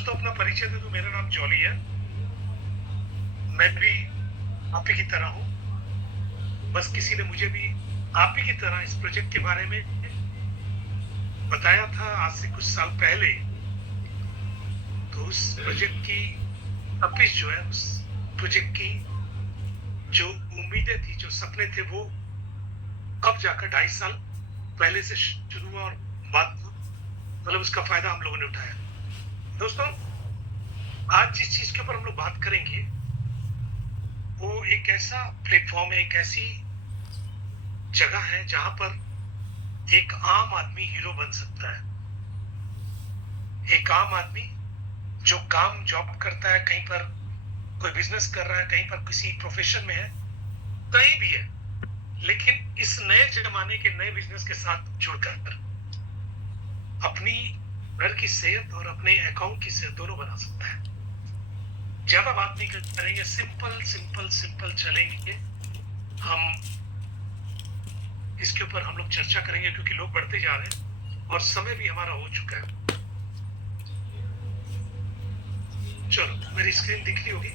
दोस्तों अपना परिचय दे दूं, मेरा नाम जॉली है। मैं भी आप ही की तरह हूँ। बस किसी ने मुझे भी आप ही की तरह इस प्रोजेक्ट के बारे में बताया था आज से कुछ साल पहले। तो उस प्रोजेक्ट की तपिश जो है, उस प्रोजेक्ट की जो उम्मीदें थी, जो सपने थे, वो अब जाकर 2.5 साल पहले से शुरू हुआ और बात मतलब उसका फायदा हम लोगों ने उठाया। दोस्तों, आज जिस चीज के ऊपर हम लोग बात करेंगे वो एक ऐसा प्लेटफॉर्म है, एक ऐसी जगह है जहां पर एक आम आदमी हीरो बन सकता है। एक आम आदमी जो काम जॉब करता है, कहीं पर कोई बिजनेस कर रहा है, कहीं पर किसी प्रोफेशन में है, कहीं भी है, लेकिन इस नए जमाने के नए बिजनेस के साथ जुड़कर अपनी घर की सेहत और अपने अकाउंट की सेहत दोनों बना सकता है। ज्यादा बात नहीं करेंगे, सिंपल सिंपल सिंपल चलेंगे। हम इसके ऊपर हम लोग चर्चा करेंगे क्योंकि लोग बढ़ते जा रहे हैं और समय भी हमारा हो चुका है। चलो, मेरी स्क्रीन दिख रही होगी।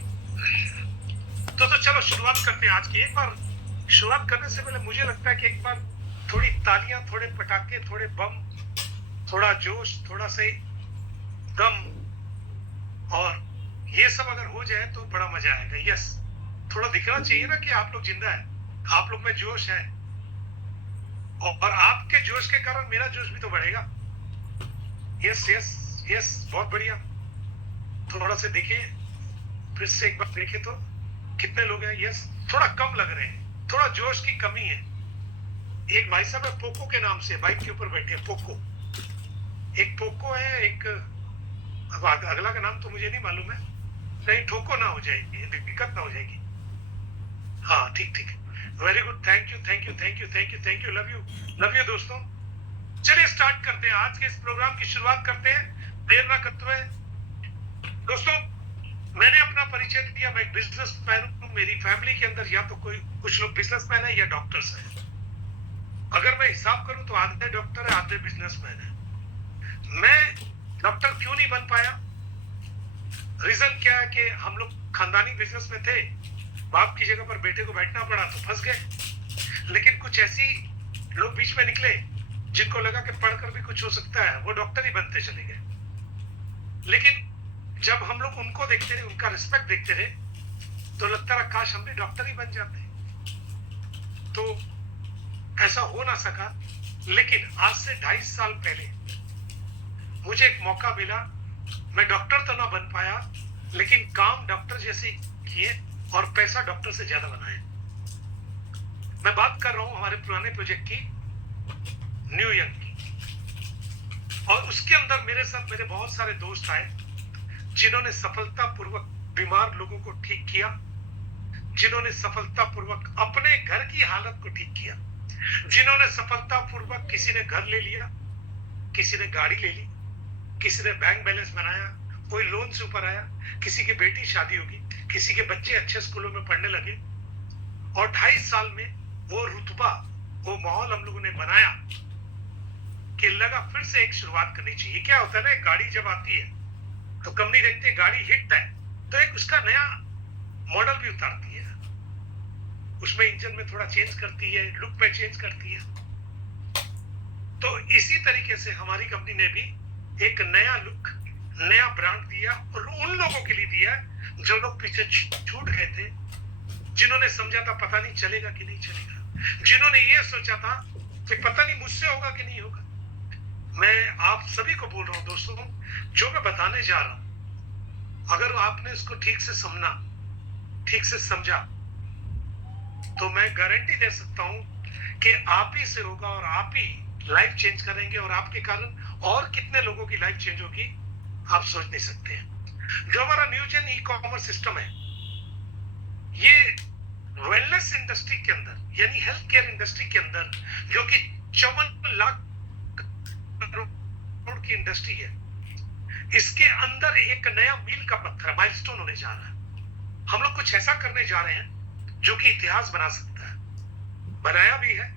तो चलो शुरुआत करते हैं आज की। एक बार शुरुआत करने से पहले मुझे लगता है कि एक बार थोड़ी तालियां, थोड़े पटाखे, थोड़े बम, थोड़ा जोश, थोड़ा से दम और ये सब अगर हो जाए तो बड़ा मजा आएगा। यस, थोड़ा दिखना चाहिए ना कि आप लोग जिंदा है, आप लोग में जोश है, और आपके जोश के कारण मेरा जोश भी तो बढ़ेगा। यस यस यस, बहुत बढ़िया। थोड़ा से देखिए, फिर से एक बार देखें तो कितने लोग हैं। यस, थोड़ा कम लग रहे हैं, थोड़ा जोश की कमी है। एक भाई साहब है, पोको के नाम से बाइक के ऊपर बैठे हैं। पोको, एक पोको है, एक अब अगला का नाम तो मुझे नहीं मालूम है, कहीं ठोको ना हो जाएगी, दिक्कत ना हो जाएगी। हाँ, ठीक ठीक, very good, thank you thank you thank you thank you thank you, love you दोस्तों। चलिए स्टार्ट करते हैं, आज के इस प्रोग्राम की शुरुआत करते हैं, देर ना करते हुए। दोस्तों, मैंने अपना परिचय दिया, मैं एक बिजनेसमैन हूँ। मेरी फैमिली के अंदर या तो कोई कुछ लोग बिजनेसमैन है या डॉक्टर्स है। अगर मैं हिसाब करूं तो आधे डॉक्टर है, आधे बिजनेसमैन है। मैं डॉक्टर क्यों नहीं बन पाया? रीजन क्या है कि हम लोग खानदानी बिजनेस में थे, बाप की जगह पर बेटे को बैठना पड़ा तो फंस गए। लेकिन कुछ ऐसी लोग बीच में निकले जिनको लगा कि पढ़कर भी कुछ हो सकता है, वो डॉक्टर ही बनते चले गए। लेकिन जब हम लोग उनको देखते रहे, उनका रिस्पेक्ट देखते रहे, तो लगता रहा काश हम भी डॉक्टर ही बन जाते। तो ऐसा हो ना सका। लेकिन आज से 2.5 साल पहले मुझे एक मौका मिला। मैं डॉक्टर तो ना बन पाया, लेकिन काम डॉक्टर जैसे किए और पैसा डॉक्टर से ज्यादा बनाए। मैं बात कर रहा हूं हमारे पुराने प्रोजेक्ट की, न्यू यंग की। और उसके अंदर मेरे साथ मेरे बहुत सारे दोस्त आए जिन्होंने सफलतापूर्वक बीमार लोगों को ठीक किया, जिन्होंने सफलतापूर्वक अपने घर की हालत को ठीक किया, जिन्होंने सफलतापूर्वक, किसी ने घर ले लिया, किसी ने गाड़ी ले ली, किसी ने बैंक बैलेंस बनाया, कोई लोन से ऊपर आया, किसी की बेटी शादी होगी, किसी के बच्चे अच्छे स्कूलों में पढ़ने लगे। और 2.5 साल में वो रुतबा, वो माहौल हम लोगों ने बनाया कि लगा फिर से एक शुरुआत करनी चाहिए। क्या होता है ना, गाड़ी जब आती है तो कंपनी देखती है गाड़ी हिट है तो एक उसका नया मॉडल भी उतारती है, उसमें इंजन में थोड़ा चेंज करती है, लुक में चेंज करती है। तो इसी तरीके से हमारी कंपनी ने भी एक नया लुक, नया ब्रांड दिया, और उन लोगों के लिए दिया जो लोग पीछे छूट गए थे, जिन्होंने समझा था पता नहीं चलेगा कि नहीं चलेगा, जिन्होंने ये सोचा था कि पता नहीं मुझसे होगा कि नहीं होगा। मैं आप सभी को बोल रहा हूं दोस्तों, जो मैं बताने जा रहा हूं, अगर आपने इसको ठीक से समझा, ठीक से समझा, तो मैं गारंटी दे सकता हूं कि आप ही से होगा और आप ही लाइफ चेंज करेंगे, और आपके कारण और कितने लोगों की लाइफ चेंज होगी आप सोच नहीं सकते हैं। जो हमारा न्यूजेन ई कॉमर्स सिस्टम है, ये वेलनेस इंडस्ट्री के अंदर, यानी हेल्थ केयर इंडस्ट्री के अंदर, जो कि 54 लाख करोड़ की इंडस्ट्री है, इसके अंदर एक नया मील का पत्थर, माइलस्टोन होने जा रहा है। हम लोग कुछ ऐसा करने जा रहे हैं जो कि इतिहास बना सकता है, बनाया भी है,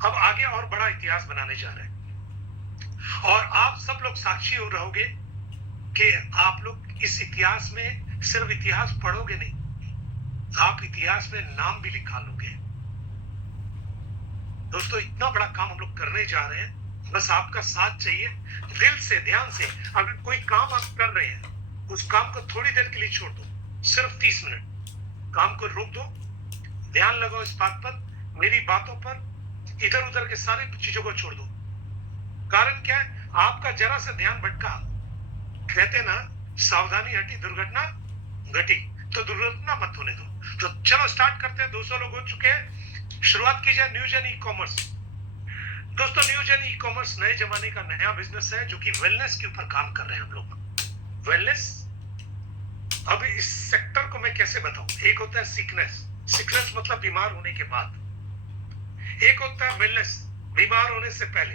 अब आगे और बड़ा इतिहास बनाने जा रहे हैं। और आप सब लोग साक्षी हो रहोगे कि आप लोग इस इतिहास में सिर्फ इतिहास पढ़ोगे नहीं, आप इतिहास में नाम भी लिखा लोगे। दोस्तों, इतना बड़ा काम हम लोग करने जा रहे हैं, बस आपका साथ चाहिए। दिल से, ध्यान से, अगर कोई काम आप कर रहे हैं, उस काम को थोड़ी देर के लिए छोड़ दो, सिर्फ 30 मिनट काम को रोक दो, ध्यान लगाओ इस बात पर, मेरी बातों पर, इधर उधर के सारी चीजों को छोड़ दो। कारण क्या है? आपका जरा सा ध्यान भटका, कहते ना, सावधानी हटी दुर्घटना घटी, तो दुर्घटना मत होने दो। तो चलो स्टार्ट करते हैं। 200 लोग हो चुके हैं। शुरुआत की जाए न्यूजन ई कॉमर्स। दोस्तों, न्यूजन ई कॉमर्स नए जमाने का नया बिजनेस है जो कि वेलनेस के ऊपर काम कर रहे हैं हम लोग। वेलनेस, अब इस सेक्टर को मैं कैसे बताऊं? एक होता है सिकनेस, सिकनेस मतलब बीमार होने के बाद, एक होता है वेलनेस, बीमार होने से पहले।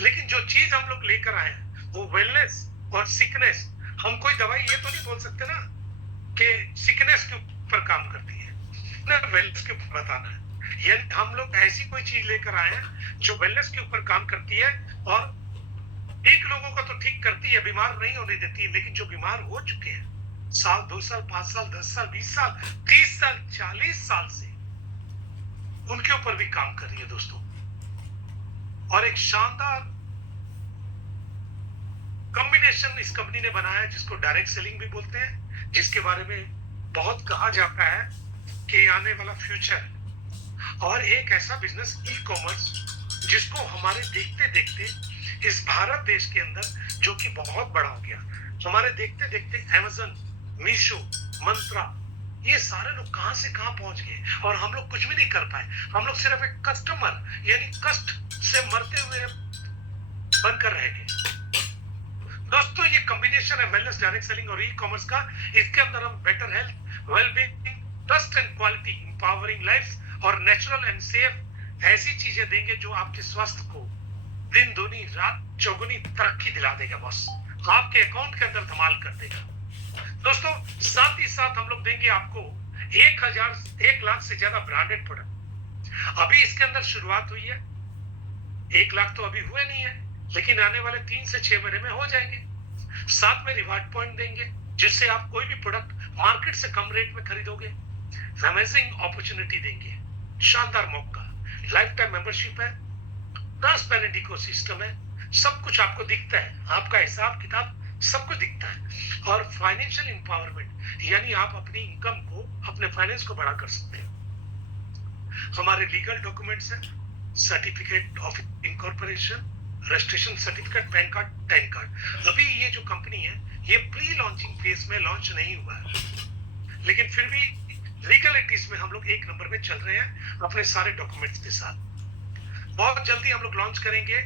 लेकिन जो चीज हम लोग लेकर आए हैं वो वेलनेस और सिकनेस। हम कोई दवाई ये तो नहीं बोल सकते ना कि सिकनेस के ऊपर काम करती है, ना वेलनेस के ऊपर बताना है। यानी हम लोग ऐसी कोई चीज लेकर आए हैं जो वेलनेस के ऊपर काम करती है और ठीक लोगों को तो ठीक करती है, बीमार नहीं होने देती है। लेकिन जो बीमार हो चुके हैं साल, 2 साल, 5 साल, 10 साल, 20 साल, 30 साल, 40 साल से, उनके ऊपर भी काम कर रही है दोस्तों। और एक शानदार कॉम्बिनेशन इस कंपनी ने बनाया है जिसको डायरेक्ट सेलिंग भी बोलते हैं, जिसके बारे में बहुत कहा जाता है कि आने वाला फ्यूचर, और एक ऐसा बिजनेस ई कॉमर्स जिसको हमारे देखते देखते इस भारत देश के अंदर, जो कि बहुत बड़ा हो गया, हमारे देखते देखते अमेज़न, मीशो, मंत्रा, ये सारे लोग कहां से कहां पहुंच गए और हम लोग कुछ भी नहीं कर पाए। हम लोग सिर्फ एक कस्टमर यानी कष्ट से मरते हुए बनकर रह गए। दोस्तों, ये कॉम्बिनेशन है वेलनेस, डायरेक्ट सेलिंग और ई कॉमर्स का। इसके अंदर हम better health, wellbeing, trust and quality, empowering life और नेचुरल एंड सेफ ऐसी चीजें देंगे जो आपके स्वास्थ्य को दिन दूनी रात चौगुनी तरक्की दिला देगा बॉस, आपके अकाउंट के अंदर धमाल कर देगा। दोस्तों, साथ ही साथ हम लोग देंगे आपको 1 लाख से ज्यादा ब्रांडेड प्रोडक्ट। अभी इसके अंदर शुरुआत हुई है, 1 लाख तो अभी हुए नहीं है, लेकिन आने वाले 3 से 6 महीने में हो जाएंगे। साथ में रिवार्ड पॉइंट देंगे जिससे आप कोई भी प्रोडक्ट मार्केट से कम रेट में खरीदोगे। अमेजिंग अपॉर्चुनिटी देंगे, शानदार मौका, लाइफ टाइम मेंबरशिप है, ट्रांसपेरेंट इकोसिस्टम है, सब कुछ आपको दिखता है, आपका हिसाब किताब सब कुछ दिखता है। और फाइनेंशियल इंपावरमेंट यानी आप अपनी इनकम को, अपने फाइनेंस को बड़ा कर सकते हैं। हमारे लीगल डॉक्यूमेंट्स है, certificate of incorporation, registration certificate, pan card, pan card. अभी ये जो कंपनी है ये प्री लॉन्चिंग फेज में लॉन्च नहीं हुआ है, लेकिन फिर भी लीगलिटीज में हम लोग 1 नंबर में चल रहे हैं अपने सारे डॉक्यूमेंट्स के साथ। बहुत जल्दी हम लोग लॉन्च करेंगे,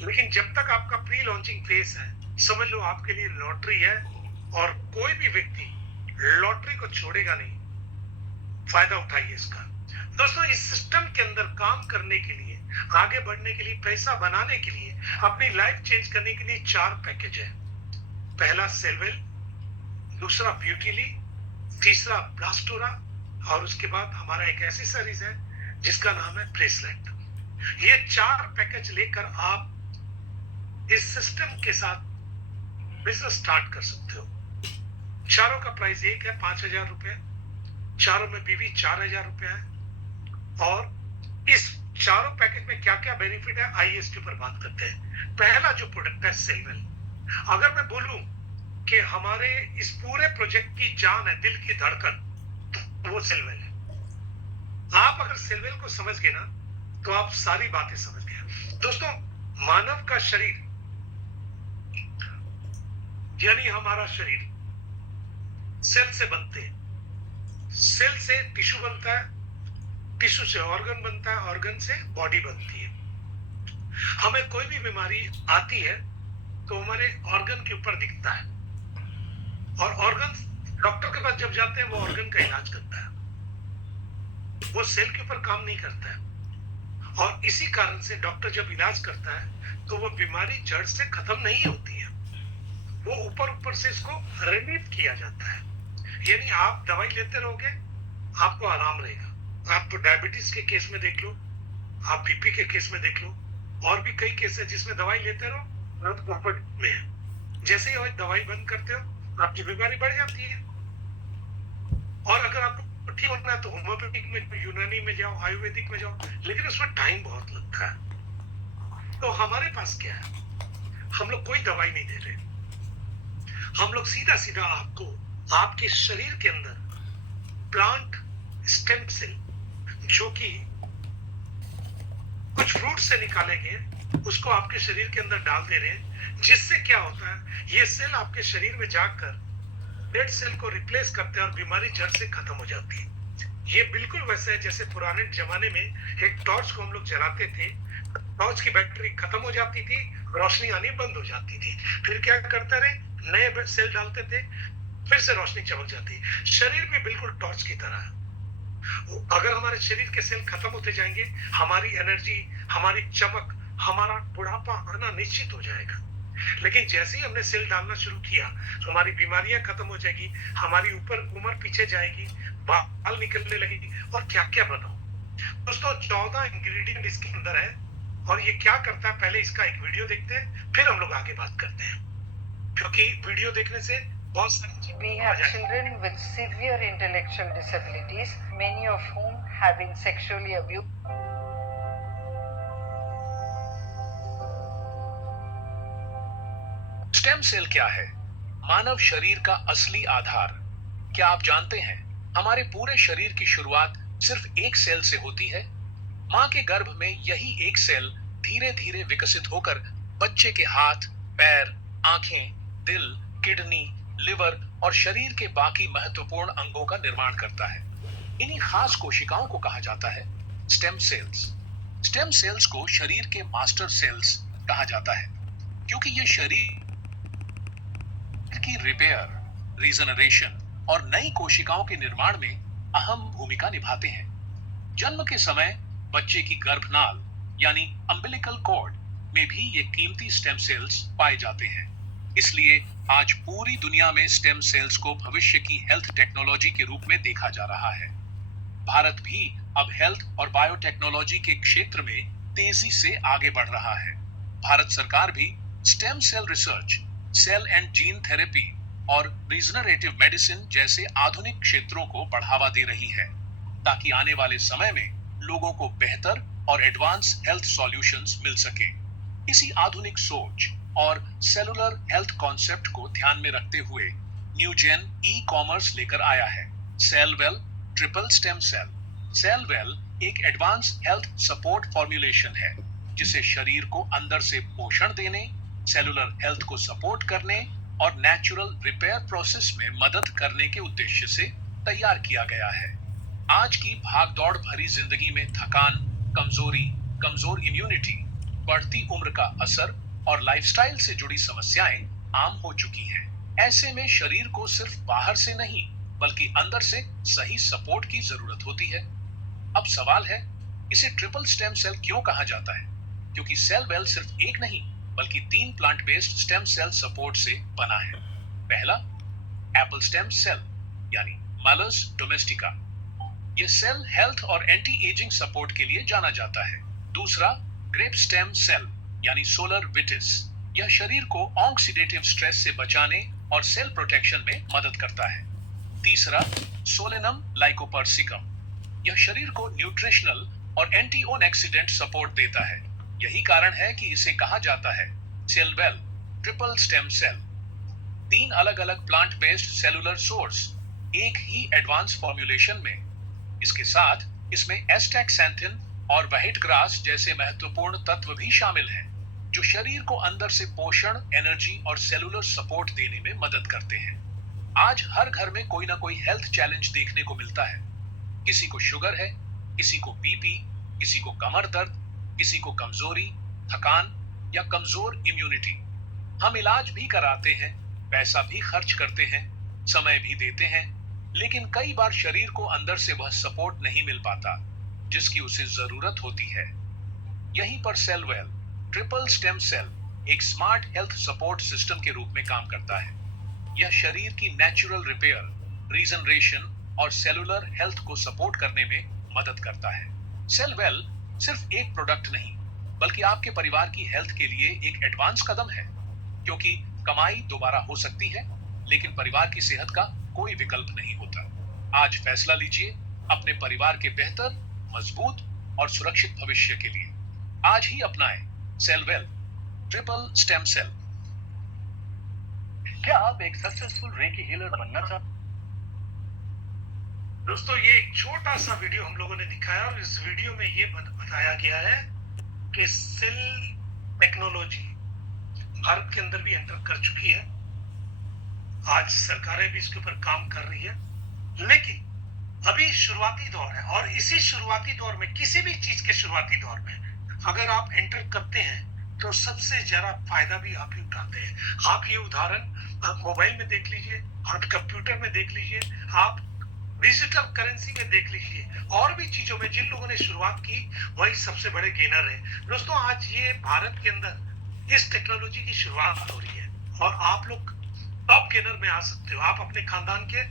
लेकिन जब तक आपका प्री लॉन्चिंग फेज है, समझ लो आपके लिए लॉटरी है और कोई भी व्यक्ति लॉटरी को छोड़ेगा नहीं। फायदा उठाइए इसका। दोस्तों, इस सिस्टम के अंदर काम करने के लिए, आगे बढ़ने के लिए, पैसा बनाने के लिए, अपनी लाइफ चेंज करने के लिए 4 पैकेज है। पहला सेलवेल, दूसरा ब्यूटीली, तीसरा ब्लास्टोरा और उसके बाद हमारा एक एक्सेसरीज है जिसका नाम है ब्रेसलेट। ये 4 पैकेज लेकर आप इस सिस्टम के साथ बिजनेस स्टार्ट कर सकते हो। चारों का प्राइस एक है, 5,000 रुपए। चारों में बीवी 4,000 रुपए है। और इस चारों पैकेज में क्या क्या बेनिफिट है आइए इसके ऊपर बात करते हैं। पहला जो प्रोडक्ट है सेलवेल, अगर मैं बोलूं कि हमारे इस पूरे प्रोजेक्ट की जान है, दिल की धड़कन, तो वो सेलवेल है। आप अगर सेलवेल को समझ गए ना तो आप सारी बातें समझ गए। दोस्तों, मानव का शरीर यानी हमारा शरीर सेल से बनते हैं, सेल से टिश्यू बनता है, टिश्यू से ऑर्गन बनता है, ऑर्गन से बॉडी बनती है। हमें कोई भी बीमारी आती है तो हमारे ऑर्गन के ऊपर दिखता है, और ऑर्गन डॉक्टर के पास जब जाते हैं वो ऑर्गन का इलाज करता है, वो सेल के ऊपर काम नहीं करता है। और इसी कारण से डॉक्टर जब इलाज करता है तो वो बीमारी जड़ से खत्म नहीं होती है, वो ऊपर ऊपर से इसको रिलीव किया जाता है। यानी आप दवाई लेते रहोगे आपको आराम रहेगा। आप तो डायबिटीज के केस में देख लो, आप बीपी के केस में देख लो, और भी कई केस है जिसमें दवाई लेते रहो ऊपर में है, जैसे ही दवाई बंद करते हो आपकी बीमारी बढ़ जाती है। और अगर आपको ठीक होना है तो होम्योपैथिक में, यूनानी में जाओ, आयुर्वेदिक में जाओ, लेकिन उसमें टाइम बहुत लगता है। तो हमारे पास क्या है, हम लोग कोई दवाई नहीं दे रहे, हम लोग सीधा सीधा आपको आपके शरीर के अंदर प्लांट स्टेम सेल, जो कि कुछ फ्रूट से निकाले गए, उसको आपके शरीर के अंदर डाल दे रहे हैं। जिससे क्या होता है, ये सेल आपके शरीर में जाकर डेड सेल को रिप्लेस करते हैं और बीमारी जड़ से खत्म हो जाती है। ये बिल्कुल वैसे है जैसे पुराने जमाने में एक टॉर्च को हम लोग जलाते थे, टॉर्च की बैटरी खत्म हो जाती थी, रोशनी आनी बंद हो जाती थी, फिर क्या करते रहे, नए सेल डालते थे, फिर से रोशनी चमक जाती। शरीर भी बिल्कुल टॉर्च की तरह है। अगर हमारे शरीर के सेल खत्म होते जाएंगे, हमारी एनर्जी, हमारी चमक, हमारा बुढ़ापा आना निश्चित हो जाएगा। लेकिन जैसे ही हमने सेल डालना शुरू किया, हमारी बीमारियां खत्म हो जाएगी, हमारी ऊपर उम्र पीछे जाएगी, बाल निकलने लगेगी, और क्या क्या बनाओ। दोस्तों 14 इंग्रेडिएंट इसके अंदर है, और ये क्या करता है, पहले इसका एक वीडियो देखते हैं, फिर हम लोग आगे बात करते हैं, क्योंकि वीडियो देखने से बहुत सारी We have children with severe intellectual disabilities, many of whom have been sexually abused. Stem cell क्या है? मानव शरीर का असली आधार। क्या आप जानते हैं, हमारे पूरे शरीर की शुरुआत सिर्फ एक सेल से होती है। मां के गर्भ में यही एक सेल धीरे धीरे विकसित होकर बच्चे के हाथ, पैर, आंखें, दिल, किडनी, लिवर और शरीर के बाकी महत्वपूर्ण अंगों का निर्माण करता है। इन्हीं खास कोशिकाओं को कहा जाता है स्टेम सेल्स। स्टेम सेल्स को शरीर के मास्टर सेल्स कहा जाता है, क्योंकि ये शरीर की रिपेयर, रीजनरेशन और नई कोशिकाओं के निर्माण में अहम भूमिका निभाते हैं। जन्म के समय बच्चे की गर्भनाल यानी अम्बिलिकल कॉर्ड में भी ये कीमती स्टेम सेल्स पाए जाते हैं। इसलिए आज पूरी दुनिया में स्टेम सेल्स को भविष्य की हेल्थ टेक्नोलॉजी के रूप में देखा जा रहा है। भारत भी अब हेल्थ और बायोटेक्नोलॉजी के क्षेत्र में तेजी से आगे बढ़ रहा है। भारत सरकार भी stem cell research, cell and gene therapy और रीजनरेटिव मेडिसिन जैसे आधुनिक क्षेत्रों को बढ़ावा दे रही है, ताकि आने वाले समय में लोगों को बेहतर और एडवांस हेल्थ सॉल्यूशंस मिल सके। इसी आधुनिक सोच और सेलुलर हेल्थ कॉन्सेप्ट को ध्यान में रखते हुए न्यूजेन ई कॉमर्स लेकर आया है सेलवेल ट्रिपल स्टेम सेल। सेलवेल एक एडवांस हेल्थ सपोर्ट फॉर्मुलेशन है, जिसे शरीर को अंदर से पोषण देने, सेलुलर हेल्थ को सपोर्ट करने और नेचुरल रिपेयर प्रोसेस में मदद करने के उद्देश्य से तैयार किया गया है। आज की भागदौड़ भरी जिंदगी में थकान, कमजोरी, कमजोर इम्यूनिटी, बढ़ती उम्र का असर और लाइफस्टाइल से जुड़ी समस्याएं आम हो चुकी हैं। ऐसे में शरीर को सिर्फ बाहर से नहीं बल्कि अंदर से सही सपोर्ट की जरूरत होती है। अब सवाल है, इसे ट्रिपल स्टेम सेल क्यों कहा जाता है? क्योंकि सेलवेल सिर्फ एक नहीं बल्कि 3 plant based stem cell support से बना है। पहला, एप्पल स्टेम सेल यानी मालस डोमेस्टिका। यह सेल हेल्थ और एंटी एजिंग सपोर्ट के लिए जाना जाता है। दूसरा, ग्रेप स्टेम सेल यानी सोलर विटिस। यह शरीर को ऑक्सीडेटिव स्ट्रेस से बचाने और सेल प्रोटेक्शन में मदद करता है। तीसरा, सोलेनम लाइकोपर्सिकम। यह शरीर को न्यूट्रिशनल और एंटी ऑक्सीडेंट सपोर्ट देता है। यही कारण है कि इसे कहा जाता है सेलवेल ट्रिपल स्टेम सेल। 3 अलग अलग प्लांट बेस्ड सेलुलर सोर्स एक ही एडवांस फॉर्मुलेशन में। इसके साथ इसमें एस्टैक्सेंथिन और व्हाइट ग्रास जैसे महत्वपूर्ण तत्व भी शामिल हैं, जो शरीर को अंदर से पोषण, एनर्जी और सेलुलर सपोर्ट देने में मदद करते हैं। आज हर घर में कोई ना कोई हेल्थ चैलेंज देखने को मिलता है। किसी को शुगर है, किसी को बीपी, किसी को कमर दर्द, किसी को कमजोरी, थकान या कमजोर इम्यूनिटी। हम इलाज भी कराते हैं, पैसा भी खर्च करते हैं, समय भी देते हैं, लेकिन कई बार शरीर को अंदर से वह सपोर्ट नहीं मिल पाता जिसकी उसे जरूरत होती है। यहीं पर सेलवेल ट्रिपल स्टेम सेल एक स्मार्ट हेल्थ सपोर्ट सिस्टम के रूप में काम करता है। यह शरीर की नेचुरल रिपेयर, रीजनरेशन और सेलुलर हेल्थ को सपोर्ट करने में मदद करता है। सेलवेल सिर्फ एक प्रोडक्ट नहीं बल्कि आपके परिवार की हेल्थ के लिए एक एडवांस कदम है, क्योंकि कमाई दोबारा हो सकती है, लेकिन परिवार की सेहत का कोई विकल्प नहीं होता। आज फैसला लीजिए अपने परिवार के बेहतर, मजबूत और सुरक्षित भविष्य के लिए। आज ही अपनाएं सेलवेल ट्रिपल स्टेम सेल। क्या आप एक सक्सेसफुल रेकी हीलर बनना चाहते हैं? दोस्तों, ये एक छोटा सा वीडियो हम लोगों ने दिखाया और इस वीडियो में ये बताया गया है कि सेल टेक्नोलॉजी भारत के अंदर भी एंटर कर चुकी है। आज सरकारें भी इसके ऊपर काम कर रही है, लेकिन अभी शुरुआती दौर है और इसी शुरुआती दौर में, किसी भी चीज के शुरुआती दौर में अगर आप एंटर करते हैं तो सबसे ज्यादा फायदा भी आप ही उठाते हैं। आप ये उदाहरण आप मोबाइल में देख लीजिए, आप कंप्यूटर में देख लीजिए, आप डिजिटल करेंसी में देख लीजिए, और भी चीजों में जिन लोगों ने शुरुआत की वही सबसे बड़े गेनर है। दोस्तों, आज ये भारत के अंदर इस टेक्नोलॉजी की शुरुआत हो रही है और आप लोग टॉप गेनर में आ सकते हो। आप अपने खानदान के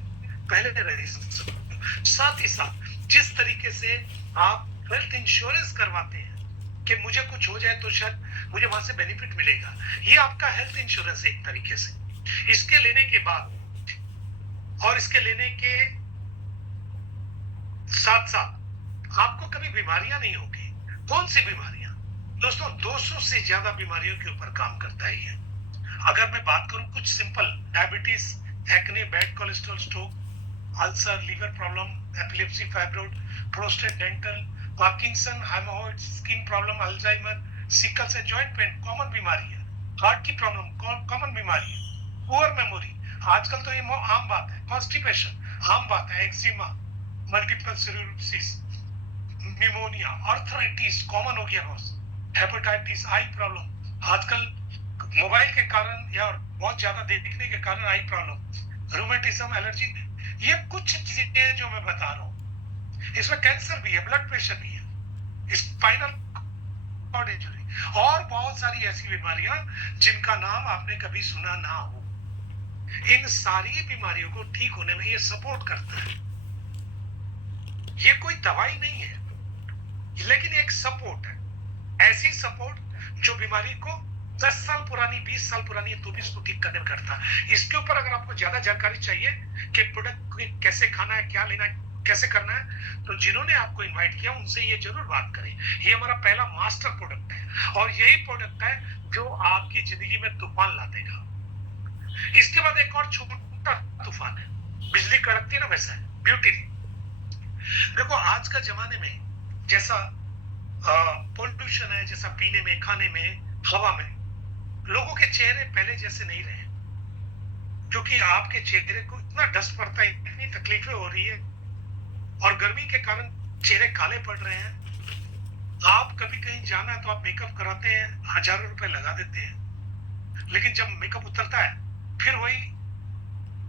पहले रह सकते हो। साथ ही साथ जिस तरीके से आप हेल्थ इंश्योरेंस करवाते हैं कि मुझे कुछ हो जाए तो शायद मुझे वहां से बेनिफिट मिलेगा, ये आपका हेल्थ इंश्योरेंस है एक तरीके से। इसके लेने के बाद और इसके लेने के साथ साथ आपको कभी बीमारियां नहीं होगी। कौन सी बीमारियां? दोस्तों, 200 से ज्यादा बीमारियों के ऊपर काम करता है ये। अगर मैं बात करूं कुछ simple, diabetes, acne, bad cholesterol, stroke, ulcer, liver problem, epilepsy, fibroid, prostate, dental, Parkinson, hemorrhoid, skin problem, Alzheimer, sickle से जॉइंट पेन कॉमन बीमारी है। हार्ट की प्रॉब्लम कॉमन बीमारी है। पुअर मेमोरी, आजकल तो ये आम बात है। कॉन्स्टिपेशन आम बात है। Eczema, multiple sclerosis, pneumonia, arthritis common हो गया बहुत। हेपेटाइटिस, आई प्रॉब्लम, आजकल मोबाइल के कारण या बहुत ज्यादा देखने के कारण आई प्रॉब्लम, रूमेटिज्म, एलर्जी, ये कुछ चीजें जो मैं बता रहा हूं। इसमें कैंसर भी है, ब्लड प्रेशर भी है, स्पाइनल कॉर्ड इंजरी और बहुत सारी ऐसी बीमारियां जिनका नाम आपने कभी सुना ना हो। इन सारी बीमारियों को ठीक होने में ये सपोर्ट करता है। ये कोई दवाई नहीं है, लेकिन एक सपोर्ट है। ऐसी सपोर्ट जो बीमारी को 10 साल पुरानी, 20 साल पुरानी है तो भी इसको ठीक करने में करता है। इसके ऊपर अगर आपको ज्यादा जानकारी चाहिए कि प्रोडक्ट कैसे खाना है, क्या लेना है, कैसे करना है, तो जिन्होंने आपको इनवाइट किया उनसे ये जरूर बात करें। ये हमारा पहला मास्टर प्रोडक्ट है और यही प्रोडक्ट है जो आपकी जिंदगी में तूफान ला देगा। इसके बाद एक और छोटा तूफान है, बिजली कड़कती है ना, वैसा है ब्यूटी। देखो, आज का जमाने में जैसा पोल्यूशन है, जैसा पीने में, खाने में, हवा में, लोगों के चेहरे पहले जैसे नहीं रहे, क्योंकि आपके चेहरे को इतना डस्ट पड़ता है, इतनी तकलीफें हो रही है और गर्मी के कारण चेहरे काले पड़ रहे हैं। आप कभी कहीं जाना है तो आप मेकअप कराते हैं, हजारों रुपए लगा देते हैं, लेकिन जब मेकअप उतरता है फिर वही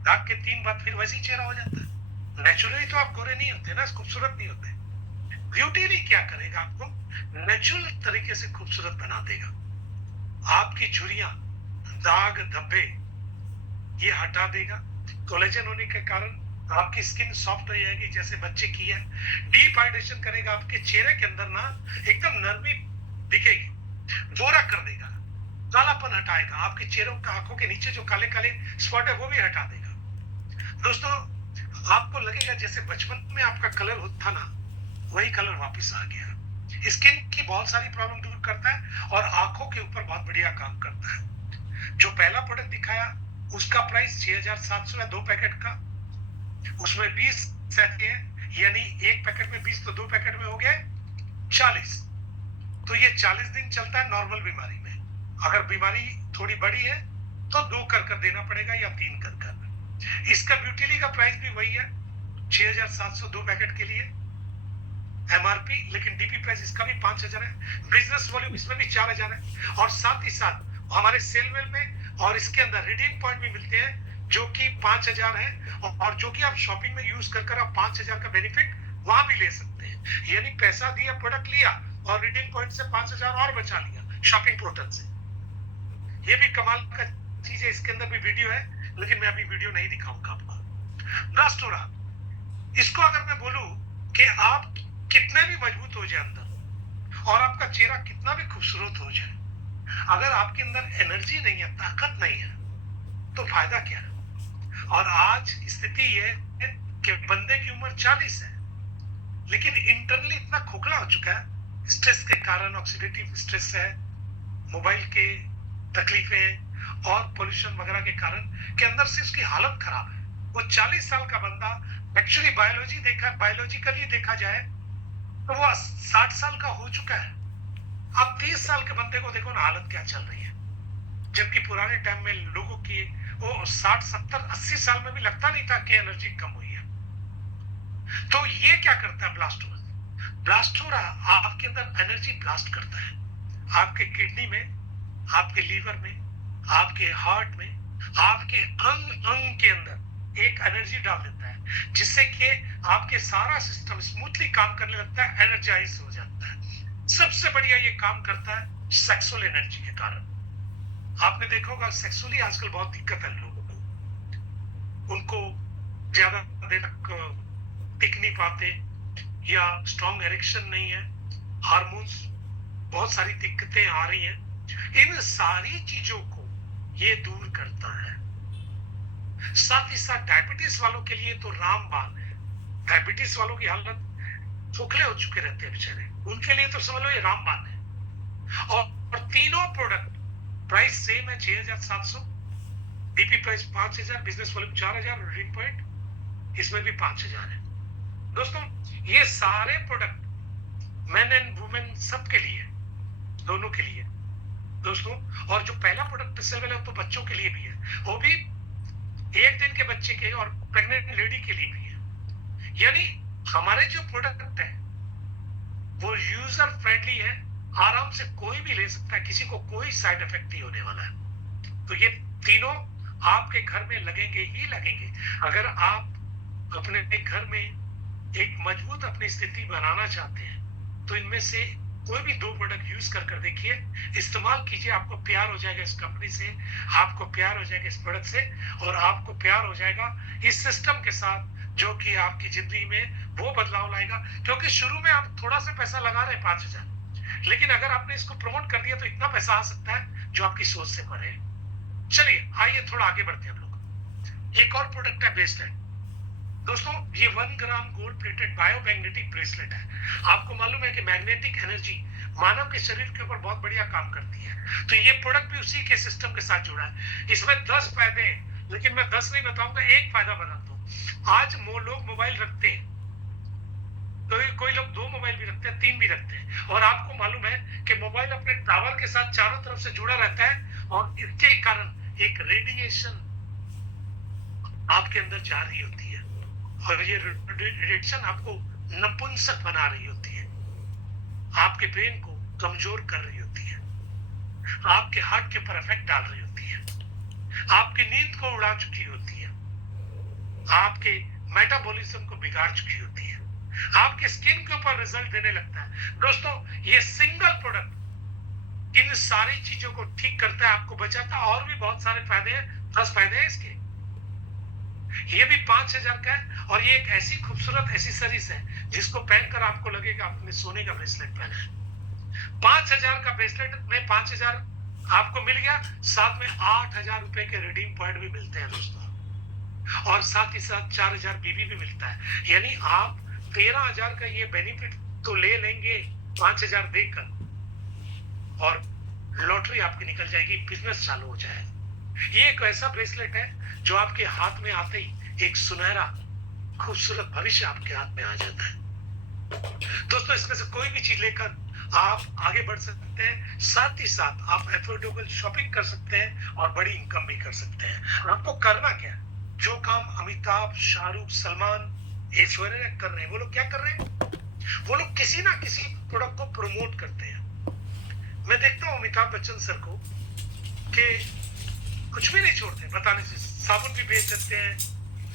दाग के 3 बार फिर वैसे ही चेहरा हो जाता है। नेचुरली तो आप गोरे नहीं होते ना, खूबसूरत नहीं होते। ब्यूटी क्या करेगा, आपको नेचुरल तरीके से खूबसूरत बना देगा। आपकी झुर्रियां, दाग, धब्बे ये हटा देगा। कोलेजन होने के कारण आपकी स्किन सॉफ्ट हो जाएगी जैसे बच्चे की है। डीप हाइड्रेशन करेगा, आपके चेहरे के अंदर ना एकदम नरमी दिखेगी, गोरा कर देगा, कालापन हटाएगा, आपके चेहरों का आंखों के नीचे जो काले काले स्पॉट है वो भी हटा देगा। दोस्तों, आपको लगेगा जैसे बचपन में आपका कलर था ना, वही कलर वापस आ गया। स्किन की बहुत सारी प्रॉब्लम दूर करता है और आंखों के ऊपर बहुत बढ़िया काम करता है। जो पहला प्रोडक्ट दिखाया उसका प्राइस 6700 है 2 पैकेट का। उसमें 20 सेट है, यानी एक पैकेट में 20 तो 2 पैकेट में हो गया 40। तो ये 40 दिन चलता है नॉर्मल बीमारी में। अगर बीमारी थोड़ी बड़ी है तो 2 कर देना पड़ेगा या 3 कर। इसका ब्यूटिली का प्राइस भी वही है 6700 2 पैकेट के लिए एमआरपी, लेकिन डीपी प्राइस इसका भी 5000 है। बिजनेस वॉल्यूम इसमें भी 4000 है और साथ ही साथ हमारे सेल वेल में और इसके अंदर रिडीम पॉइंट भी मिलते हैं जो कि 5000 है और जो कि आप शॉपिंग में यूज कर आप 5000 का बेनिफिट वहां भी ले सकते हैं। यानी पैसा दिया, प्रोडक्ट लिया और रिडीम पॉइंट से 5000 और बचा लिया शॉपिंग पोर्टल से। ये भी कमाल का चीज है। इसके अंदर भी वीडियो है, लेकिन मैं अभी वीडियो नहीं दिखाऊंगा आपको। लास्ट हो रहा, इसको अगर मैं बोलूं कि आप कितने भी मजबूत हो जाए अंदर और आपका चेहरा कितना भी खूबसूरत हो जाए, अगर आपके अंदर एनर्जी नहीं है, ताकत नहीं है, तो फायदा क्या? और आज स्थिति ये है कि बंदे की उम्र 40 है, लेकिन इंटरनली इतना खोखला हो चुका है, स्ट्रेस के कारण, ऑक्सीडेटिव स्ट्रेस है, मोबाइल के तकलीफें और पोल्यूशन वगैरह के कारण, कि अंदर से उसकी हालत खराब है। वो 40 साल का बंदा एक्चुअली बायोलॉजिकली देखा जाए तो वो 60 साल का हो चुका है। अब 30 साल के बंदे को देखो ना, हालत क्या चल रही है। जबकि पुराने टाइम में लोगों की वो 60, 70, 80 साल में भी लगता नहीं था कि एनर्जी कम हुई है। तो ये क्या करता है ब्लास्टोरा आपके अंदर एनर्जी ब्लास्ट करता है, आपके किडनी में, आपके लीवर में, आपके हार्ट में, आपके अंग अंग के अंदर एक एनर्जी डाल देता है, जिससे कि आपके सारा सिस्टम स्मूथली काम करने लगता है, एनर्जाइज हो जाता है। सबसे बढ़िया ये काम करता है सेक्सुअल एनर्जी के कारण। आपने देखा होगा सेक्सुअली आजकल बहुत दिक्कत है लोगों को, उनको ज्यादा देर तक टिक नहीं पाते, या स्ट्रॉन्ग एरेक्शन नहीं है, हार्मोन्स बहुत सारी दिक्कतें आ रही हैं। इन सारी चीजों को ये दूर करता है। साथ ही साथ डायबिटीज वालों के लिए तो रामबाण है। डायबिटीज वालों की हालत खोखले हो चुके रहते हैं बेचारे, उनके लिए तो समझ लो ये रामबाण है। और तीनों प्रोडक्ट प्राइस सेम है, 6700, DP price 5000, business volume 4000, reading point इसमें भी 5000 है। दोस्तों ये सारे प्रोडक्ट मेन एंड वुमेन सबके लिए, दोनों के लिए दोस्तों। और जो पहला प्रोडक्ट सेल वाला है तो बच्चों के लिए भी है, वो भी 1 दिन के बच्चे के और प्रेग्नेंट लेडी के लिए भी है। यानी हमारे जो प्रोडक्ट है वो यूजर फ्रेंडली है, आराम से कोई भी ले सकता है, किसी को कोई साइड इफेक्ट नहीं होने वाला है। तो ये तीनों आपके घर में लगेंगे ही लगेंगे। अगर आप अपने घर में एक मजबूत अपनी स्थिति बनाना चाहते हैं तो इनमें से कोई भी 2 प्रोडक्ट यूज कर देखिए, इस्तेमाल कीजिए, आपको प्यार हो जाएगा इस कंपनी से, आपको प्यार हो जाएगा इस प्रोडक्ट से, और आपको प्यार हो जाएगा इस सिस्टम के साथ जो कि आपकी जिंदगी में वो बदलाव लाएगा। क्योंकि शुरू में आप थोड़ा सा पैसा लगा रहे हैं 5000, लेकिन अगर आपने इसको प्रमोट कर दिया तो इतना पैसा आ सकता है जो आपकी सोच से परे है। चलिए आइए थोड़ा आगे बढ़ते हैं हम लोग। एक और प्रोडक्ट है ब्रेसलेट। दोस्तों ये 1 gram gold plated biomagnetic bracelet है। आपको मालूम है कि मैग्नेटिक एनर्जी मानव के शरीर के ऊपर बहुत बढ़िया काम करती है, तो ये प्रोडक्ट भी उसी के सिस्टम के साथ जुड़ा है। इसमें 10 फायदे हैं, लेकिन मैं 10 नहीं बताऊंगा, एक फायदा बताता हूँ। आज लोग मोबाइल रखते हैं, तो कोई लोग 2 मोबाइल भी रखते हैं, 3 भी रखते हैं, और आपको मालूम है कि मोबाइल अपने टावर के साथ चारों तरफ से जुड़ा रहता है, और इसके कारण एक रेडिएशन आपके अंदर जा रही होती है, और ये रेडिएशन आपको नपुंसक बना रही होती है, आपके ब्रेन को कमजोर कर रही होती है, आपके हार्ट के ऊपर इफेक्ट डाल रही होती है, आपकी नींद को उड़ा चुकी होती है, आपके मेटाबॉलिज्म को बिगाड़ चुकी होती है, आपके स्किन के ऊपर रिजल्ट देने लगता है। दोस्तों ये सिंगल प्रोडक्ट इन सारी चीजों को ठीक करता है, आपको बचाता है, और भी बहुत सारे फायदे हैं, 10 फायदे हैं इसके। ये भी 5000 का है, और ये एक ऐसी खूबसूरत एसेसरीज है जिसको पहनकर आपको लगेगा आपने सोने का ब्रेसलेट पहना है। 5000 का ब्रेसलेट में 5000 आपको मिल गया, साथ में 8000 रुपए के रिडीम पॉइंट भी मिलते हैं दोस्तों, और साथ ही साथ 4000 बीबी भी मिलता है। यानी आप 13000 का ये बेनिफिट तो ले लेंगे 5000 देकर, और लॉटरी आपकी निकल जाएगी, बिजनेस चालू हो जाएगा। ये एक ऐसा ब्रेसलेट है जो आपके हाथ में आते ही एक सुनहरा खूबसूरत भविष्य आपके हाथ में आ जाता है। दोस्तों इसमें से कोई भी चीज लेकर आप आगे बढ़ सकते हैं, साथ ही साथ आप एफोर्डेबल शॉपिंग कर सकते हैं और बड़ी इनकम भी कर सकते हैं। आपको करना क्या है, जो काम अमिताभ, शाहरुख, सलमान, ऐश्वर्या कर रहे हैं, वो लोग क्या कर रहे हैं, वो लोग किसी ना किसी प्रोडक्ट को प्रमोट करते हैं। मैं देखता हूँ अमिताभ बच्चन सर को कि कुछ भी नहीं छोड़ते बताने से, साबुन भी बेच देते हैं,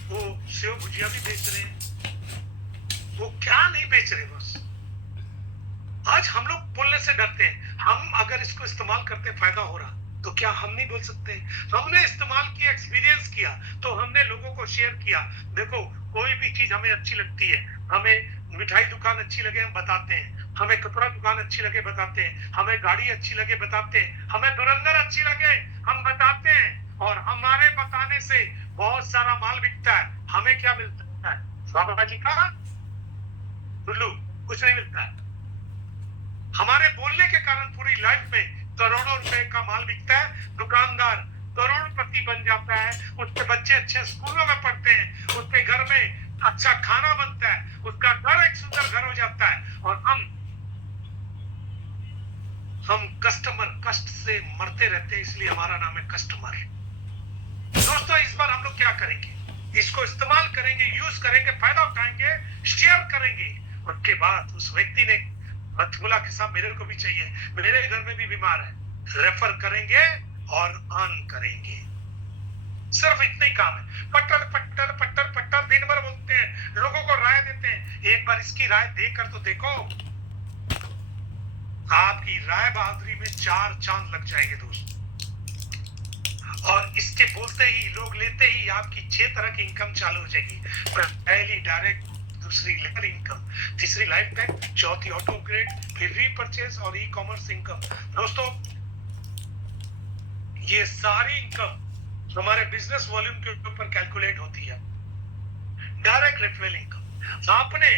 वो सेव भुजिया भी बेच रहे हैं, वो क्या नहीं बेच रहे बस। आज हम लोग बोलने से डरते हैं, हम अगर इसको इस्तेमाल करते फायदा हो रहा तो क्या हम नहीं बोल सकते? हमने इस्तेमाल किया, एक्सपीरियंस किया, तो हमने लोगों को शेयर किया। देखो कोई भी चीज हमें अच्छी लगती है, हमें मिठाई दुकान अच्छी लगे हम बताते हैं, हमें कपड़ा दुकान अच्छी लगे बताते हैं, हमें गाड़ी अच्छी लगे बताते हैं, हमें धुरंधर अच्छी लगे हम बताते हैं, और हमारे बताने से बहुत सारा माल बिकता है। हमें क्या मिलता है? बाबा जी का उल्लू, कुछ नहीं मिलता है। हमारे बोलने के कारण पूरी लाइफ में करोड़ों रुपए का माल बिकता है। दुकानदार करोड़पति बन जाता है, उसके बच्चे अच्छे स्कूलों में पढ़ते हैं, उसके घर में अच्छा खाना बनता है, उसका घर एक सुंदर घर हो जाता है, और हम कस्टमर, कष्ट से मरते रहते हैं, इसलिए हमारा नाम है कस्टमर। दोस्तों, इस बार हम लोग क्या करेंगे? इसको इस्तेमाल करेंगे, यूज करेंगे, फायदा उठाएंगे, शेयर करेंगे। उसके बाद उस व्यक्ति ने बोला कि साहब मेरे को भी चाहिए, मेरे घर में भी बीमार है, रेफर करेंगे और ऑन करेंगे। सिर्फ इतना ही काम है। पट्टर पट्टर पट्टर पट्टर दिन भर बोलते हैं, लोगों को राय देते हैं। एक बार इसकी राय देकर तो देखो, आपकी राय बहादुरी में 4 चांद लग जाएंगे दोस्त। और इसके बोलते ही, लोग लेते ही आपकी 6 तरह की इनकम चालू हो जाएगी। पहली डायरेक्ट, दूसरी लेबर इनकम, तीसरी लाइफ टाइम, चौथी ऑटो ग्रेड, फिर रीपरचेज और ई कॉमर्स इनकम। दोस्तों, ये सारी इनकम हमारे बिजनेस वॉल्यूम के ऊपर कैलकुलेट होती है। Direct referral income. आपने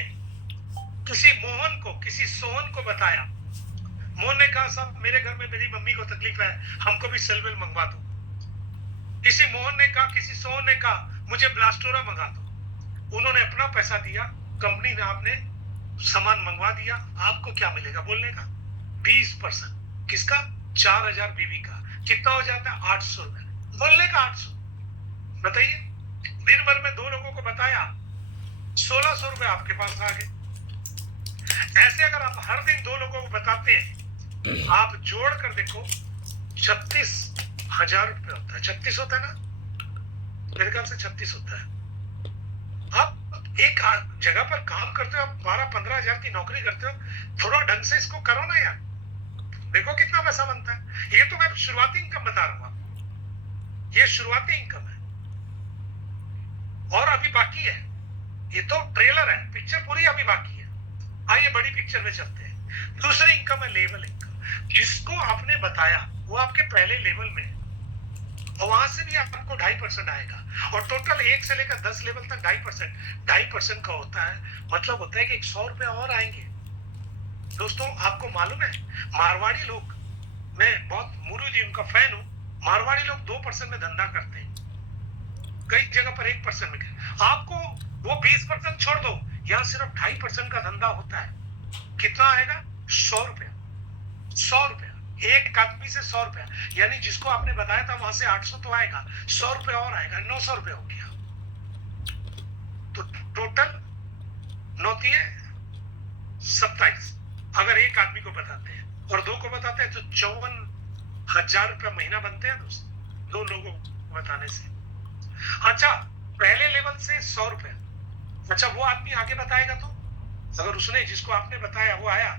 किसी मोहन को, किसी सोहन को बताया, मोहन ने कहा साहब मेरे घर में मेरी मम्मी को तकलीफ है, हमको भी सेलवेल मंगवा दो। किसी मोहन ने कहा, किसी सोहन ने कहा मुझे ब्लास्टोरा मंगा दो। उन्होंने अपना पैसा दिया, कंपनी ने आपने सामान मंगवा दिया। आपको क्या मिलेगा बोलने का? 20%। किसका? 4000 बीबी का। कितना हो जाता है? 800 रुपए बोलने का। 800 बताइए, दिन भर में 2 लोगों को बताया, 1600 रुपए आपके पास आ गए। ऐसे अगर आप हर दिन 2 लोगों को बताते हैं, आप जोड़ कर देखो, 36,000 रुपए होता है। 36 होता है ना, मेरे ख्याल से 36 होता है। आप एक जगह पर काम करते हो, आप 12-15 हजार की नौकरी करते हो, थोड़ा ढंग से इसको करो ना यार, देखो कितना पैसा बनता है। ये तो मैं शुरुआती इनकम बता रहा हूं आपको, ये शुरुआती इनकम है और अभी बाकी है। ये तो ट्रेलर है, पिक्चर पूरी अभी बाकी है। आइए बड़ी पिक्चर में चलते हैं। दूसरी इनकम है लेवल इनकम। जिसको आपने बताया वो आपके पहले लेवल में, और वहां से भी आपको 2.5% आएगा, और टोटल 1 से लेकर 10 लेवल तक 2.5% का होता है। मतलब होता है कि 100 रुपए और आएंगे। दोस्तों, आपको मालूम है मारवाड़ी लोग, मैं बहुत मुरु जी उनका फैन हूं, मारवाड़ी लोग 2% में धंधा करते हैं, कई जगह पर 1% में। आपको वो 20% छोड़ दो, यहाँ सिर्फ 2.5% का धंधा होता है। कितना आएगा? 100 रुपया। 100 रुपया एक आदमी से 100 रुपया, यानी जिसको आपने बताया था वहां से 800 तो आएगा, 100 रुपए और आएगा, 900 रुपए हो गया। तो टोटल 9×3 = 27। अगर एक आदमी को बताते हैं और 2 को बताते हैं तो 54,000 रुपया महीना बनते हैं दोस्त, 2 लोगों को बताने से। अच्छा, पहले लेवल से 100 रुपया। अच्छा, वो आदमी आगे बताएगा तो, अगर उसने, जिसको आपने बताया वो आया,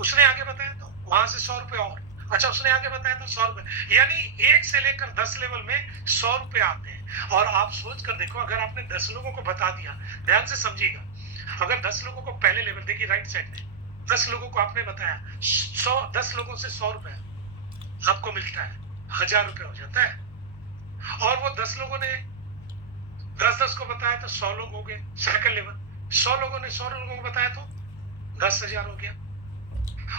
उसने आगे बताया तो वहां से 100 रुपए और। अच्छा, उसने आगे बताया तो 100 रुपए, यानी 1 से लेकर 10 लेवल में 100 रुपए आते हैं। और आप सोच कर देखो, अगर आपने 10 लोगों को बता दिया, ध्यान से समझिएगा, अगर 10 लोगों को पहले लेवल, देखिए राइट साइड में 10 लोगों को आपने बताया, 10 लोगों से 100 रुपए आपको मिलता है, 1000 रुपए हो जाता है। और वो 10 लोगों ने 10-10 को बताया तो 100 लोग हो गए सेकंड लेवल। 100 लोगों ने 100 लोगों को बताया तो 10,000 हो गया।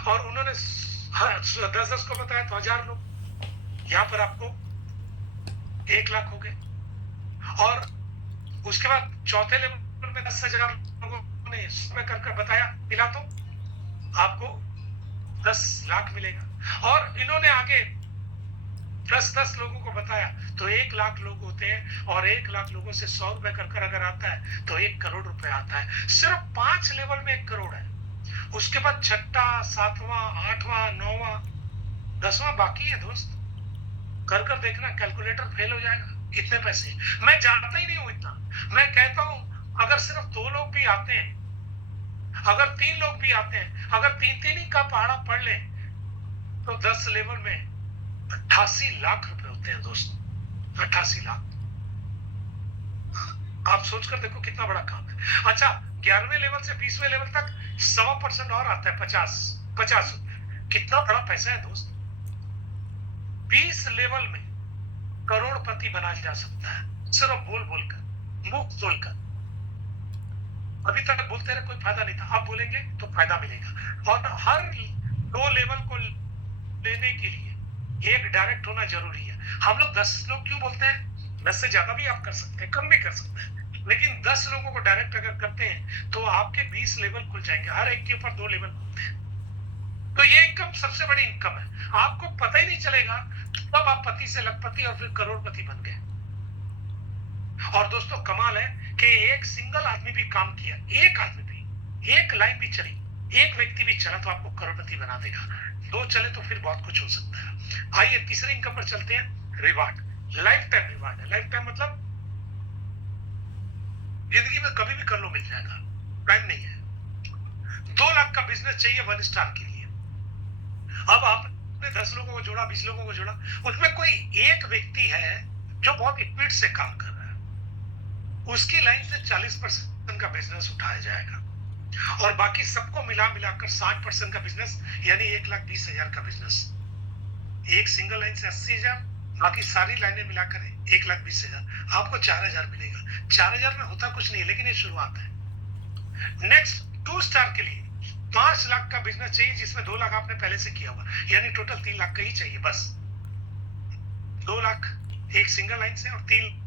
और उन्होंने 10-10 को बताया तो 1000 लोग, यहाँ पर आपको 1 लाख हो गए। और उसके बाद चौथे लेवल में 10,000 लोगों ने कर बताया, मिला तो आपको 10 लाख मिलेगा। और इन्होंने आगे 10-10 लोगों को बताया तो 1 लाख लोग होते हैं, और 1 लाख लोगों से 100 रुपए कर अगर आता है तो 1 करोड़ रुपए आता है। सिर्फ 5 लेवल में 1 करोड़ है। उसके बाद 6वां, 7वां, 8वां, 9वां, 10वां बाकी है दोस्त। कर देखना, कैलकुलेटर फेल हो जाएगा। इतने पैसे मैं जानता ही नहीं हूं इतना। मैं कहता हूं अगर सिर्फ 2 लोग भी आते हैं, अगर 3 लोग भी आते हैं, अगर 3 ही का पहाड़ा पढ़ ले तो 10 लेवल में 88 लाख रुपए होते हैं दोस्त। 88 लाख। आप सोचकर देखो कितना बड़ा काम है। अच्छा, 11वें लेवल से 20वें लेवल तक 100% और आता है, 50 कितना बड़ा पैसा है दोस्त। 20 लेवल में करोड़पति बना जा सकता है सिर्फ बोल बोलकर, मुंह खोलकर। अभी तक बोलते रहे कोई फायदा नहीं था, अब बोलेंगे तो फायदा मिलेगा। और हर 2 लेवल को लेने के लिए एक डायरेक्ट होना जरूरी है। हम लोग 10 लोग क्यों बोलते हैं? 10 से ज्यादा भी आप कर सकते हैं, कम भी कर सकते हैं, लेकिन 10 लोगों को डायरेक्ट अगर करते हैं तो आपके 20 लेवल खुल जाएंगे, हर एक के ऊपर 2 लेवल खुलते हैं। तो ये इनकम सबसे बड़ी इनकम है, आपको पता ही नहीं चलेगा तब आप पति से लखपति और फिर करोड़पति बन गए। और दोस्तों कमाल है कि एक सिंगल आदमी भी काम किया, एक आदमी भी, एक लाइन भी चली, एक व्यक्ति भी चला तो आपको करोड़पति बना देगा। 2 चले तो फिर बहुत कुछ हो सकता है। आइए तीसरे इनकम पर चलते हैं, रिवार्ड। लाइफ टाइम रिवार्ड है। लाइफ टाइम मतलब जिंदगी में कभी भी कर लो, मिल जाएगा, टाइम नहीं है। 2 लाख का बिजनेस चाहिए 1 स्टार के लिए। अब आपने 10 लोगों को जोड़ा, 20 लोगों को जोड़ा, उसमें कोई एक व्यक्ति है जो बहुत स्पीड से काम कर रहा है, उसकी लाइन से 40% का बिजनेस उठाया जाएगा और बाकी सबको मिलाकर 60% का बिजनेस, यानी 1,20,000 का बिजनेस। एक सिंगल लाइन से 80,000, बाकी सारी लाइनें मिलाकर 1,20,000, आपको 4,000 मिलेगा। 4,000 में होता कुछ नहीं है, लेकिन ये शुरुआत है। नेक्स्ट 2 स्टार के लिए 5 लाख का बिजनेस चाहिए, जिसमें 2 लाख आपने पहले से किया हुआ, यानी टोटल 3 लाख का ही चाहिए बस। 2 लाख एक सिंगल लाइन से और 3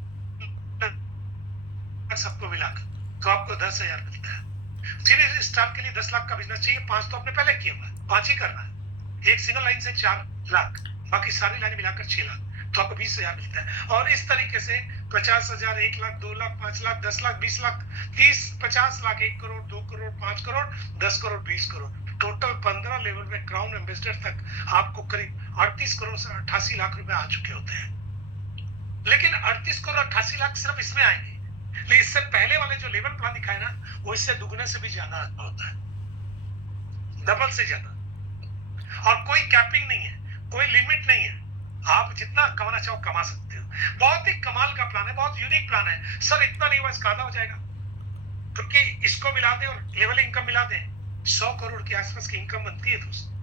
सबको मिलाकर, तो आपको 10,000 मिलता है। फिर इस स्टार के लिए 10 लाख का बिजनेस चाहिए, 5 तो आपने पहले किया हुआ है, 5 ही करना है। एक सिंगल लाइन से 4 लाख, बाकी सारी लाइन मिलाकर 6 लाख, तो आपको 20,000 मिलता है। और इस तरीके से 50,000, 1 लाख, 2 लाख, 5 लाख, 10 लाख, 20 लाख, 30, 50 लाख, 1 करोड़, 2 करोड़, 5 करोड़, 10 करोड़, 20 करोड़, टोटल 15 लेवल में क्राउन एम्बेसडर तक आपको करीब 38 करोड़ से 88 लाख रुपए आ चुके होते हैं। लेकिन 38 करोड़ 88 लाख सिर्फ इसमें आएंगे, लेकिन इससे पहले वाले जो लेवल प्लान दिखाए ना, वो इससे दुगने से भी ज्यादा होता है, डबल से ज्यादा। और कोई कैपिंग नहीं है, कोई लिमिट नहीं है, आप जितना कमाना चाहो कमा सकते हो। बहुत ही कमाल का प्लान है, बहुत यूनिक प्लान है। सर इतना नहीं हुआ, इसका आधा हो जाएगा, क्योंकि इसको मिला दे और लेवल इनकम मिला दे 100 करोड़ के आसपास की इनकम बनती है दोस्त।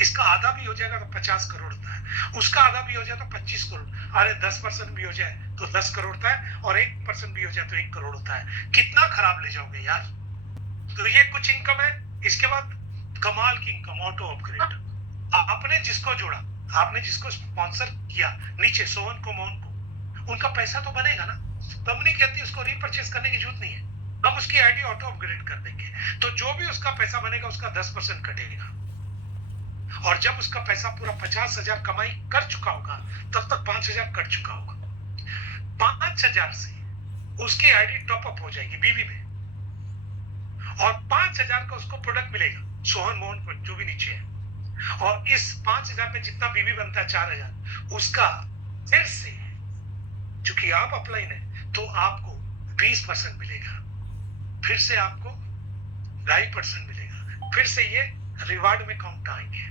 इसका आधा भी हो जाएगा तो 50 करोड़ होता है, उसका आधा भी हो जाए तो 25 करोड़, अरे 10% भी हो जाए तो 10 करोड़ होता है, और 1% भी हो जाए तो 1 करोड़ होता है। कितना खराब ले जाओगे यार। तो ये कुछ इनकम है। इसके बाद कमाल की इनकम, ऑटो अपग्रेड। आपने जिसको जोड़ा, आपने जिसको स्पॉन्सर किया, नीचे सोहन को, मोहन को, उनका पैसा तो बनेगा ना। कंपनी कहती है उसको रीपरचेस करने की जरूरत नहीं है, हम उसकी आईडी ऑटो अपग्रेड कर देंगे, तो जो भी उसका पैसा बनेगा उसका 10% कटेगा। और जब उसका पैसा पूरा 50,000 कमाई कर चुका होगा, तब तक 5,000 कट चुका होगा। 5,000 से उसकी आईडी टॉप अप हो जाएगी बीवी में, और 5,000 का उसको प्रोडक्ट मिलेगा, सोहन मोहन को, जो भी नीचे है। और इस 5,000 में जितना बीवी बनता है 4,000, उसका फिर से, चूंकि आप अपलाइन है तो आपको 20% मिलेगा, फिर से आपको 2.5% मिलेगा, फिर से ये रिवार्ड में काउंट आएंगे।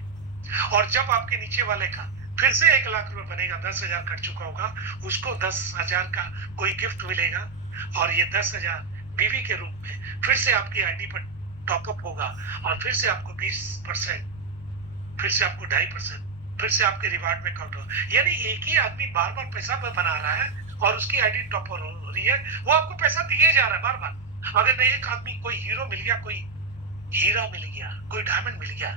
और जब आपके नीचे वाले का फिर से 1 लाख रुपए बनेगा, 10,000 कट चुका होगा, उसको 10,000 का कोई गिफ्ट मिलेगा, और ये 10,000 बीवी के रूप में फिर से आपकी आईडी पर टॉप अप होगा, और फिर से आपको 20%, फिर से आपको 2.5%, फिर से आपके रिवार्ड में काउंट होगा। यानी एक ही आदमी बार बार पैसा बना रहा है और उसकी आईडी टॉप हो रही है, वो आपको पैसा दिए जा रहा है बार बार। अगर एक आदमी, कोई हीरो मिल गया, कोई हीरा मिल गया, कोई डायमंड मिल गया,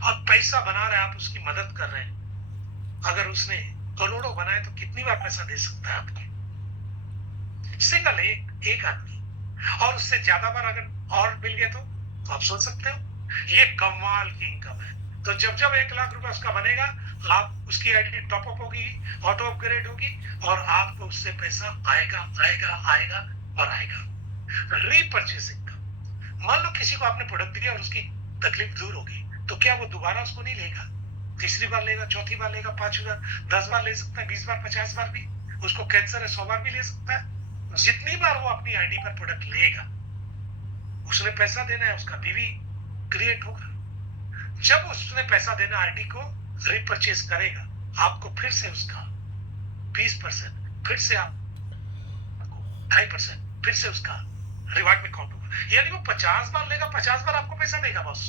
अब पैसा बना रहे हैं, आप उसकी मदद कर रहे हैं। अगर उसने करोड़ों बनाए तो कितनी बार पैसा दे सकता है आपको? सिंगल एक आदमी, और उससे ज्यादा बार अगर और मिल गया तो आप सोच सकते हो ये कमाल की इनकम है। तो जब जब 1 लाख रुपए उसका बनेगा, आप उसकी आईडी टॉप अप होगी, ऑटो अपग्रेड होगी, और आपको उससे पैसा आएगा आएगा आएगा और आएगा। रीपरचेसिंग का, मान लो किसी को आपने प्रोडक्ट दिया और उसकी तकलीफ दूर होगी, तो क्या वो दोबारा उसको नहीं लेगा? तीसरी बार लेगा, चौथी बार लेगा, 5 बार, 10 बार ले सकता है, 20 बार, 50 बार भी। उसको कैंसर है, 100 बार भी ले सकता है। जितनी बार वो अपनी आईडी पर प्रोडक्ट लेगा, उसने पैसा देना है, उसका बीवी क्रिएट होगा। जब उसने पैसा देना आईडी को रिपरचेस करेगा, आपको फिर से उसका 20%, फिर से आपको 2.5%, फिर से उसका रिवार्ड में काउंट होगा। यानी वो 50 बार लेगा, 50 बार आपको पैसा देगा बॉस।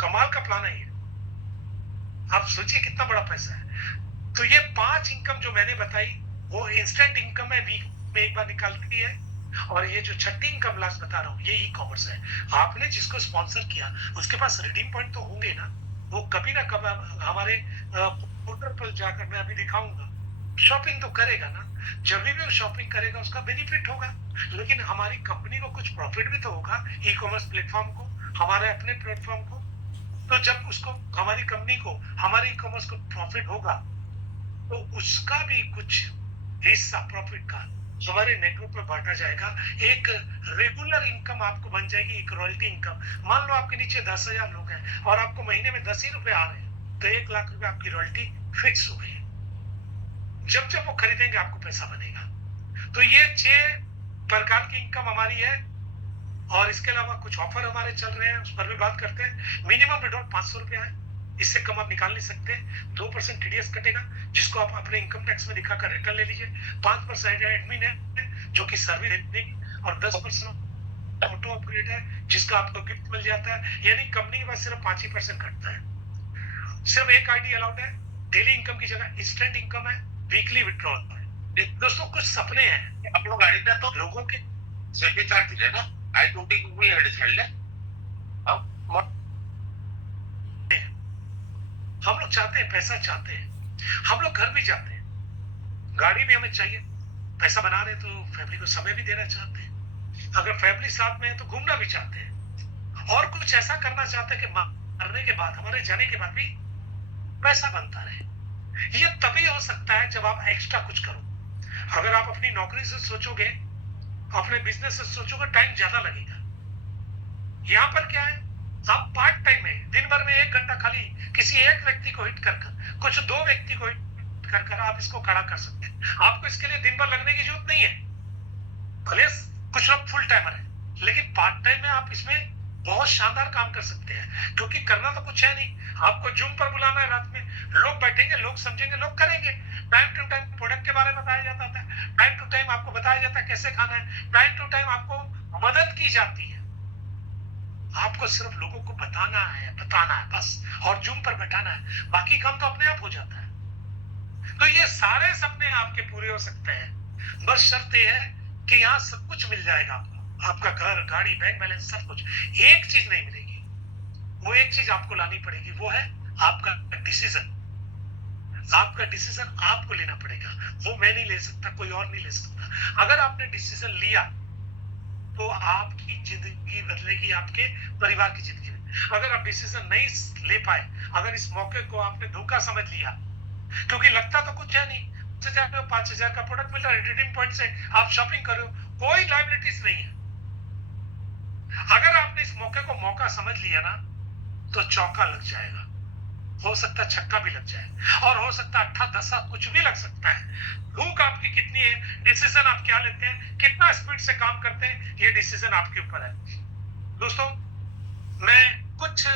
कमाल का प्लान है ये। आप सोचिए कितना बड़ा पैसा है। तो ये 5 इनकम जो मैंने बताई, वो इंस्टेंट इनकम है, वीक में एक बार निकालती है। और ये जो छठी इनकम लास्ट बता रहा हूँ, ये ई कॉमर्स है। आपने जिसको स्पॉन्सर किया उसके पास रिडीम पॉइंट तो होंगे ना, वो कभी ना कभी हमारे पोर्टल पर जाकर, मैं अभी दिखाऊंगा, शॉपिंग तो करेगा ना। जब भी वो शॉपिंग करेगा उसका बेनिफिट होगा, लेकिन हमारी कंपनी को कुछ प्रॉफिट भी तो होगा, ई कॉमर्स प्लेटफॉर्म को, हमारे अपने प्लेटफॉर्म को। तो जब उसको, हमारी कंपनी को, हमारे ई कॉमर्स को प्रॉफिट होगा, तो उसका भी कुछ हिस्सा प्रॉफिट का हमारे नेटवर्क पर बांटा जाएगा। एक रेगुलर इनकम आपको बन जाएगी, एक रॉयल्टी इनकम। मान लो आपके नीचे 10,000 लोग हैं और आपको महीने में 10 ही रुपए आ रहे हैं, तो 1 लाख रुपए आपकी रॉयल्टी फिक्स हो गई। जब जब वो खरीदेंगे आपको पैसा बनेगा। तो ये 6 प्रकार की इनकम हमारी है। और इसके अलावा कुछ ऑफर हमारे चल रहे हैं, उस पर भी बात करते हैं। मिनिमम विड्रॉल 500 रुपया है, इससे कम आप निकाल नहीं सकते। 2% टीडीएस कटेगा, जिसको आप अपने इनकम टैक्स में दिखाकर रिटर्न ले लीजिए। 5% एडमिन है जो कि सर्विस देगी, और 10% ऑटो अपग्रेड है जिसका आपको गिफ्ट मिल जाता है। यानी कंपनी के पास सिर्फ 5% कटता है। सिर्फ एक आईडी अलाउड है। डेली इनकम की जगह इंस्टेंट इनकम है, वीकली विड्रॉल। दोस्तों कुछ सपने हैं आप लोग गाड़ी तो लोगों के। सेफ्टी चार्ज दिले ना आई ट्वेंटी भी हेड छाड़ले हम लोग चाहते हैं, पैसा चाहते हैं, हम लोग घर भी जाते हैं, गाड़ी भी हमें चाहिए। पैसा बना रहे तो फैमिली को समय भी देना चाहते हैं। अगर फैमिली साथ में है तो घूमना भी चाहते हैं, और कुछ ऐसा करना चाहते हैं कि मरने के बाद, हमारे जाने के बाद भी पैसा बनता रहे। ये तभी हो सकता है जब आप एक्स्ट्रा कुछ करो। अगर आप अपनी नौकरी से सोचोगे, अपने बिजनेस से सोचोगे, टाइम ज्यादा लगेगा। यहाँ पर क्या है, आप पार्ट टाइम में दिन भर में 1 घंटा खाली किसी एक व्यक्ति को हिट कर कुछ 2 व्यक्ति को हिट कर आप इसको खड़ा कर सकते हैं। आपको इसके लिए दिन भर लगने की जरूरत नहीं है। भले कुछ लोग फुल टाइमर है, लेकिन पार्ट टाइम में आप इसमें बहुत शानदार काम कर सकते हैं, क्योंकि करना तो कुछ है नहीं। आपको जूम पर बुलाना है, रात में लोग बैठेंगे, लोग समझेंगे, लोग करेंगे। टाइम टू टाइम प्रोडक्ट के बारे में बताया जाता था, टाइम टू टाइम आपको बताया जाता है कैसे खाना है, टाइम टू टाइम आपको मदद की जाती है। आपको सिर्फ लोगों को बताना है बस, और जूम पर बैठाना है, बाकी काम तो अपने आप हो जाता है। तो ये सारे सपने आपके पूरे हो सकते हैं, बस शर्त ये है कि यहाँ सब कुछ मिल जाएगा आपको, आपका घर, गाड़ी, बैंक बैलेंस, सब कुछ। एक चीज नहीं मिलेगी, वो एक चीज आपको लानी पड़ेगी, वो है आपका डिसीजन। आपका डिसीजन आपको लेना पड़ेगा, वो मैं नहीं ले सकता, कोई और नहीं ले सकता। अगर आपने डिसीजन लिया तो आपकी जिंदगी बदलेगी, आपके परिवार की जिंदगी में। अगर आप डिसीजन नहीं ले पाए, अगर इस मौके को आपने धोखा समझ लिया, क्योंकि लगता तो कुछ है नहीं, 5,000 का प्रोडक्ट मिल रहा है, रिडीम पॉइंट से आप शॉपिंग कर रहे हो, कोई लायबिलिटीज नहीं है। अगर आपने इस मौके को मौका समझ लिया ना, तो चौका लग जाएगा, हो सकता है छक्का भी लग जाए, और हो सकता है 8, 10 कुछ भी लग सकता है। भूख आपकी कितनी है, डिसीजन आप क्या लेते हैं, कितना स्पीड से काम करते हैं, ये डिसीजन आपके ऊपर है। दोस्तों, मैं कुछ